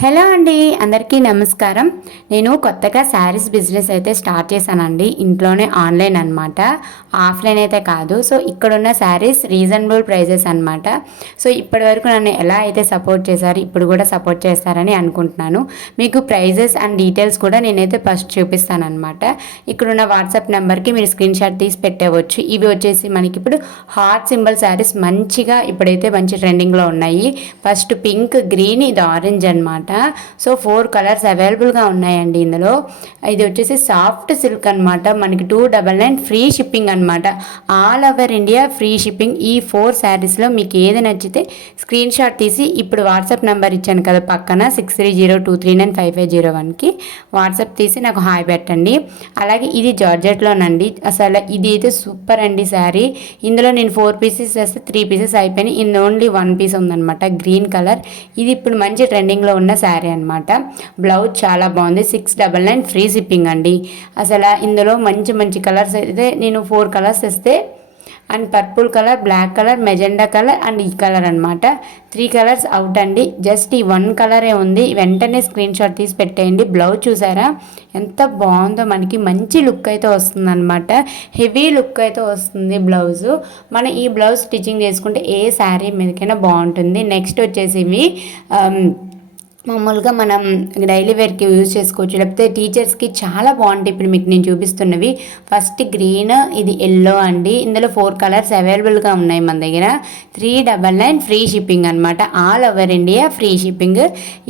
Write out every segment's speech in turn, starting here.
Hello అండి, అందరికీ నమస్కారం. నేను కొత్తగా శారీస్ బిజినెస్ అయితే స్టార్ట్ చేశానండి. ఇంట్లోనే ఆన్లైన్ అనమాట, ఆఫ్లైన్ అయితే కాదు. సో ఇక్కడున్న శారీస్ రీజనబుల్ ప్రైజెస్ అనమాట. సో ఇప్పటి వరకు నన్ను ఎలా అయితే సపోర్ట్ చేశారు, ఇప్పుడు కూడా సపోర్ట్ చేస్తారని అనుకుంటున్నాను. మీకు ప్రైజెస్ అండ్ డీటెయిల్స్ కూడా నేనైతే ఫస్ట్ చూపిస్తానమాట. ఇక్కడున్న వాట్సాప్ నెంబర్కి మీరు స్క్రీన్ షాట్ తీసి పెట్టవచ్చు. ఇవి వచ్చేసి మనకి ఇప్పుడు హార్ట్ సింబల్ శారీస్ మంచిగా ఇప్పుడైతే మంచి ట్రెండింగ్లో ఉన్నాయి. ఫస్ట్ పింక్, గ్రీన్, ఇది ఆరెంజ్ అనమాట. సో 4 కలర్స్ అవైలబుల్గా ఉన్నాయండి ఇందులో. ఇది వచ్చేసి సాఫ్ట్ సిల్క్ అనమాట. మనకి 299 ఫ్రీ షిప్పింగ్ అనమాట. All over India free shipping. ఈ 4 శారీస్లో మీకు ఏది నచ్చితే స్క్రీన్ షాట్ తీసి ఇప్పుడు వాట్సాప్ నెంబర్ ఇచ్చాను కదా పక్కన 6302395501కి వాట్సాప్ తీసి నాకు హాయ్ పెట్టండి. అలాగే ఇది జార్జెట్లోనండి. అసలు ఇది అయితే సూపర్ అండి శారీ. ఇందులో నేను 4 పీసెస్ వేస్తే 3 పీసెస్ అయిపోయినాయి. ఇందులో ఓన్లీ 1 పీస్ ఉందనమాట, గ్రీన్ కలర్. ఇది ఇప్పుడు మంచి ట్రెండింగ్లో ఉన్న శారీ అనమాట. బ్లౌజ్ చాలా బాగుంది. 699 ఫ్రీ షిప్పింగ్ అండి. అసలు ఇందులో మంచి మంచి కలర్స్ అయితే నేను 4 కలర్స్ ఇస్తే, and purple colour, black colour, magenta colour and ఈ కలర్ అనమాట. 3 కలర్స్ అవుట్ అండి. జస్ట్ ఈ 1 కలరే ఉంది. వెంటనే స్క్రీన్ షాట్ తీసి పెట్టేయండి. బ్లౌజ్ చూసారా ఎంత బాగుందో, మనకి మంచి లుక్ అయితే వస్తుంది అనమాట. హెవీ లుక్ అయితే వస్తుంది బ్లౌజు. మనం ఈ బ్లౌజ్ స్టిచ్చింగ్ చేసుకుంటే ఏ శారీ మీదకైనా బాగుంటుంది. నెక్స్ట్ వచ్చేసి ఇవి మామూలుగా మనం డైలీ వేర్కి యూజ్ చేసుకోవచ్చు, లేకపోతే టీచర్స్కి చాలా బాగుంటాయి. ఇప్పుడు మీకు నేను చూపిస్తున్నవి ఫస్ట్ గ్రీన్, ఇది ఎల్లో అండి. ఇందులో 4 కలర్స్ అవైలబుల్గా ఉన్నాయి మన దగ్గర. 399 ఫ్రీ షిప్పింగ్ అనమాట. All over India free shipping.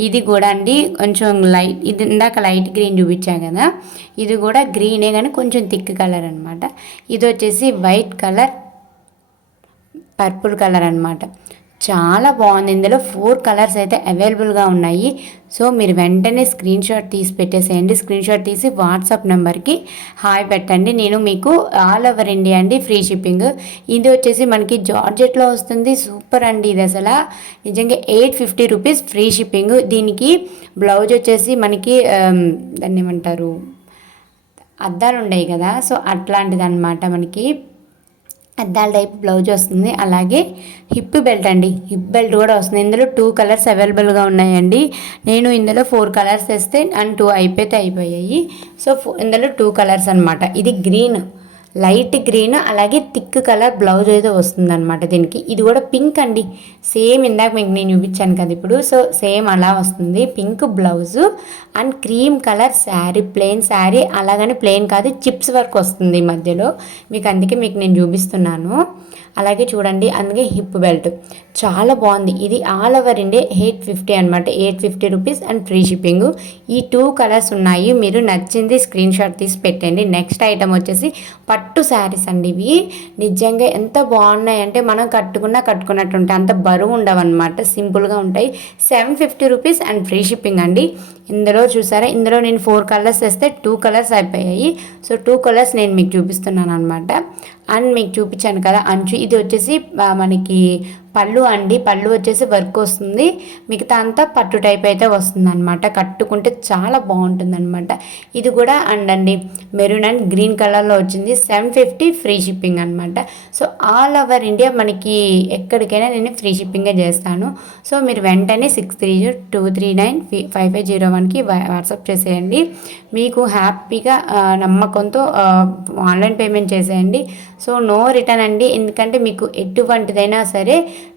ఇది కూడా అండి కొంచెం లైట్, ఇది ఇందాక లైట్ గ్రీన్ చూపించాను కదా, ఇది కూడా గ్రీనే కానీ కొంచెం థిక్ కలర్ అనమాట. ఇది వచ్చేసి వైట్ కలర్, పర్పుల్ కలర్ అనమాట. చాలా బాగుంది. ఇందులో 4 కలర్స్ అయితే అవైలబుల్గా ఉన్నాయి. సో మీరు వెంటనే స్క్రీన్ షాట్ తీసి పెట్టేసేయండి. స్క్రీన్ షాట్ తీసి వాట్సాప్ నెంబర్కి హాయ్ పెట్టండి. నేను మీకు ఆల్ ఓవర్ ఇండియా అండి ఫ్రీ షిప్పింగ్. ఇది వచ్చేసి మనకి జార్జెట్లో వస్తుంది. సూపర్ అండి ఇది అసలు నిజంగా. 850 రూపీస్ ఫ్రీ షిప్పింగ్. దీనికి బ్లౌజ్ వచ్చేసి మనకి దాన్ని ఏమంటారు, అద్దాలు ఉన్నాయి కదా, సో అట్లాంటిది అనమాట. మనకి అద్దాల టైప్ బ్లౌజ్ వస్తుంది. అలాగే హిప్ బెల్ట్ అండి, హిప్ బెల్ట్ కూడా వస్తుంది. ఇందులో 2 కలర్స్ అవైలబుల్గా ఉన్నాయండి. నేను ఇందులో 4 కలర్స్ వేస్తే అండ్ 2 అయిపోయాయి. సో ఇందులో 2 కలర్స్ అనమాట. ఇది గ్రీన్, లైట్ గ్రీన్, అలాగే థిక్ కలర్ బ్లౌజ్ అయితే వస్తుందన్నమాట దీనికి. ఇది కూడా పింక్ అండి, సేమ్ ఇందాక మీకు నేను చూపించాను కదా ఇప్పుడు. సో సేమ్ అలా వస్తుంది. Pink blouse and cream colour sari, plain sari. అలాగని ప్లెయిన్ కాదు, చిప్స్ వర్క్ వస్తుంది మధ్యలో మీకు, అందుకే మీకు నేను చూపిస్తున్నాను. అలాగే చూడండి, అందుకే హిప్ బెల్ట్ చాలా బాగుంది. ఇది ఆల్ ఓవర్ ఇండియా 850 అనమాట. 850 రూపీస్ అండ్ ఫ్రీ షిప్పింగ్. ఈ 2 కలర్స్ ఉన్నాయి. మీరు నచ్చింది స్క్రీన్ షాట్ తీసి పెట్టండి. నెక్స్ట్ ఐటమ్ వచ్చేసి పట్టు శారీస్ అండి. ఇవి నిజంగా ఎంత బాగున్నాయి అంటే మనం కట్టుకున్నట్టు ఉంటాయి, అంత బరువు ఉండవు అనమాట, సింపుల్గా ఉంటాయి. 750 రూపీస్ అండ్ ఫ్రీ షిప్పింగ్ అండి. ఇందులో చూసారా, ఇందులో నేను 4 కలర్స్ వేస్తే 2 కలర్స్ అయిపోయాయి. సో 2 కలర్స్ నేను మీకు చూపిస్తున్నాను అనమాట. అండ్ మీకు చూపించాను కదా అంచు, ఇది వచ్చేసి మనకి పళ్ళు అండి. పళ్ళు వచ్చేసి వర్క్ వస్తుంది, మిగతా అంతా పట్టు టైప్ అయితే వస్తుంది అనమాట. కట్టుకుంటే చాలా బాగుంటుంది అనమాట. ఇది కూడా అండి మెరూన్ అండ్ గ్రీన్ కలర్లో వచ్చింది. 750 ఫ్రీ షిప్పింగ్ అనమాట. సో ఆల్ ఓవర్ ఇండియా మనకి ఎక్కడికైనా నేను ఫ్రీ షిప్పింగే చేస్తాను. సో మీరు వెంటనే 6302395501కి వాట్సాప్ చేసేయండి. మీకు హ్యాపీగా నమ్మకంతో ఆన్లైన్ పేమెంట్ చేసేయండి. సో నో రిటర్న్ అండి, ఎందుకంటే మీకు ఎటువంటిదైనా సరే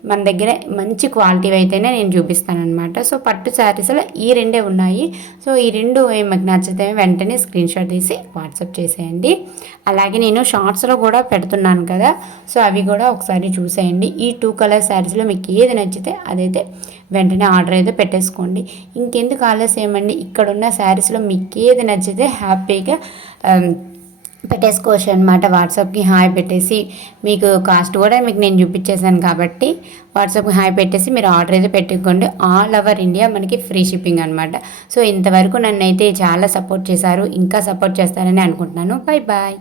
మన దగ్గర మంచి క్వాలిటీ అయితేనే నేను చూపిస్తాను అనమాట. సో పట్టు శారీస్లో ఈ 2 ఉన్నాయి. సో ఈ 2 మీకు నచ్చితే వెంటనే స్క్రీన్ షాట్ తీసి వాట్సాప్ చేసేయండి. అలాగే నేను షార్ట్స్లో కూడా పెడుతున్నాను కదా, సో అవి కూడా ఒకసారి చూసేయండి. ఈ 2 కలర్ శారీస్లో మీకు ఏది నచ్చితే అదైతే వెంటనే ఆర్డర్ అయితే పెట్టేసుకోండి. ఇంకెందుకు ఆలస్యం అండి, ఇక్కడున్న శారీస్లో మీకు ఏది నచ్చితే హ్యాపీగా పెట్టేసుకోవచ్చు అనమాట. వాట్సాప్కి హాయ్ పెట్టేసి, మీకు కాస్ట్ కూడా మీకు నేను చూపించేసాను కాబట్టి వాట్సాప్కి హాయ్ పెట్టేసి మీరు ఆర్డర్ అయితే పెట్టుకోండి. ఆల్ ఓవర్ ఇండియా మనకి ఫ్రీ షిప్పింగ్ అనమాట. సో ఇంతవరకు నన్ను అయితే చాలా సపోర్ట్ చేశారు, ఇంకా సపోర్ట్ చేస్తారని అనుకుంటున్నాను. Bye bye.